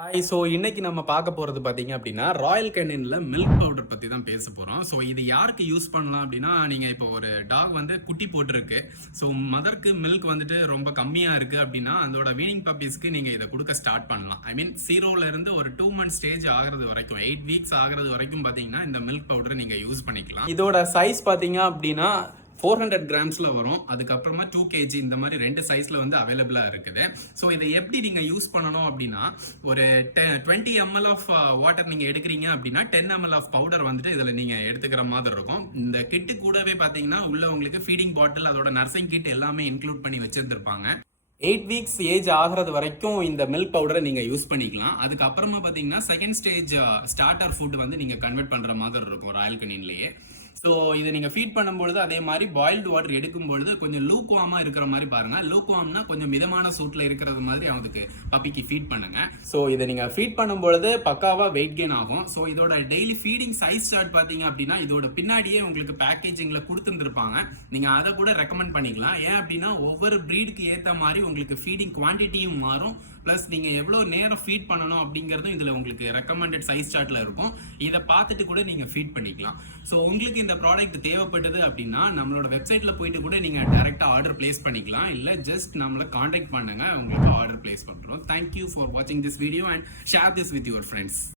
Hi. So இன்னைக்கு நம்ம பார்க்க போகிறது பார்த்தீங்க அப்படின்னா ராயல் கேனின்ல மில்க் பவுடர் பற்றி தான் பேச போகிறோம். ஸோ இது யாருக்கு யூஸ் பண்ணலாம் அப்படின்னா, நீங்கள் இப்போ ஒரு டாக் வந்து குட்டி போட்டிருக்கு, ஸோ மதருக்கு மில்க் வந்துட்டு ரொம்ப கம்மியாக இருக்குது அப்படின்னா அதோட வீனிங் பப்பீஸ்க்கு நீங்கள் இதை கொடுக்க ஸ்டார்ட் பண்ணலாம். ஐ மீன் 0லேருந்து ஒரு 2 months ஸ்டேஜ் ஆகிறது வரைக்கும் 8 weeks ஆகிறது வரைக்கும் பார்த்தீங்கன்னா இந்த மில்க் பவுடர் நீங்கள் யூஸ் பண்ணிக்கலாம். இதோட சைஸ் பார்த்தீங்க அப்படின்னா 400 கிராம்ஸ்ல வரும். அதுக்கப்புறமா 2 kg இந்த மாதிரி 2 சைஸ்ல வந்து அவைலபிளா இருக்குது. ஸோ இதை எப்படி நீங்க யூஸ் பண்ணணும் அப்படின்னா, ஒரு 20 ml ஆஃப் வாட்டர் நீங்க எடுக்கிறீங்க அப்படின்னா 10 ml ஆஃப் பவுடர் வந்துட்டு இதுல நீங்க எடுத்துக்கிற மாதிரி இருக்கும். இந்த கிட்டு கூடவே பாத்தீங்கன்னா உள்ள உங்களுக்கு ஃபீடிங் பாட்டில், அதோட நர்சிங் கிட் எல்லாமே இன்க்ளூட் பண்ணி வச்சிருந்திருப்பாங்க. 8 weeks ஏஜ் ஆகிறது வரைக்கும் இந்த மில்க் பவுடரை நீங்க யூஸ் பண்ணிக்கலாம். அதுக்கப்புறமா பாத்தீங்கன்னா செகண்ட் ஸ்டேஜ் ஸ்டார்டர் ஃபுட் வந்து நீங்க கன்வெர்ட் பண்ற மாதிரி இருக்கும் ராயல் கெனின்லயே. ஸோ இதை நீங்கள் ஃபீட் பண்ணும்பொழுது அதே மாதிரி பாயில்டு வாட்டர் எடுக்கும்பொழுது கொஞ்சம் லூக் வார்மாக இருக்கிற மாதிரி பாருங்க. லூக் வார்ம்னா கொஞ்சம் மிதமான சூட்டில் இருக்கிறது மாதிரி அவனுக்கு பப்பிக்கு ஃபீட் பண்ணுங்க. ஸோ இதை நீங்கள் ஃபீட் பண்ணும்பொழுது பக்காவாக வெயிட் கெயின் ஆகும். ஸோ இதோட டெய்லி ஃபீடிங் சைஸ் சார்ட் பார்த்தீங்க அப்படின்னா இதோட பின்னாடியே உங்களுக்கு பேக்கேஜிங்கில் கொடுத்துருந்துருப்பாங்க. நீங்கள் அதை கூட ரெக்கமெண்ட் பண்ணிக்கலாம். ஏன் அப்படின்னா ஒவ்வொரு ப்ரீடுக்கு ஏற்ற மாதிரி உங்களுக்கு ஃபீடிங் குவான்டிட்டியும் மாறும். ப்ளஸ் நீங்கள் எவ்வளோ நேரம் ஃபீட் பண்ணணும் அப்படிங்கிறதும் இதில் உங்களுக்கு ரெக்கமெண்டட் சைஸ் சார்ட்டில் இருக்கும். இதை பார்த்துட்டு கூட நீங்கள் ஃபீட் பண்ணிக்கலாம். ஸோ உங்களுக்கு இந்த ப்ராடக்ட் தேவைப்படுது அப்படின்னா நம்மளோட வெப்சைட்ல போயிட்டு கூட நீங்க டைரக்டா ஆர்டர் பிளேஸ் பண்ணிக்கலாம். இல்ல ஜஸ்ட் நம்மளை கான்டாக்ட் பண்ணுங்க, உங்களுக்கு ஆர்டர் பிளேஸ் பண்றோம். தேங்க்யூ ஃபார் வாட்சிங் this video and share this with your friends.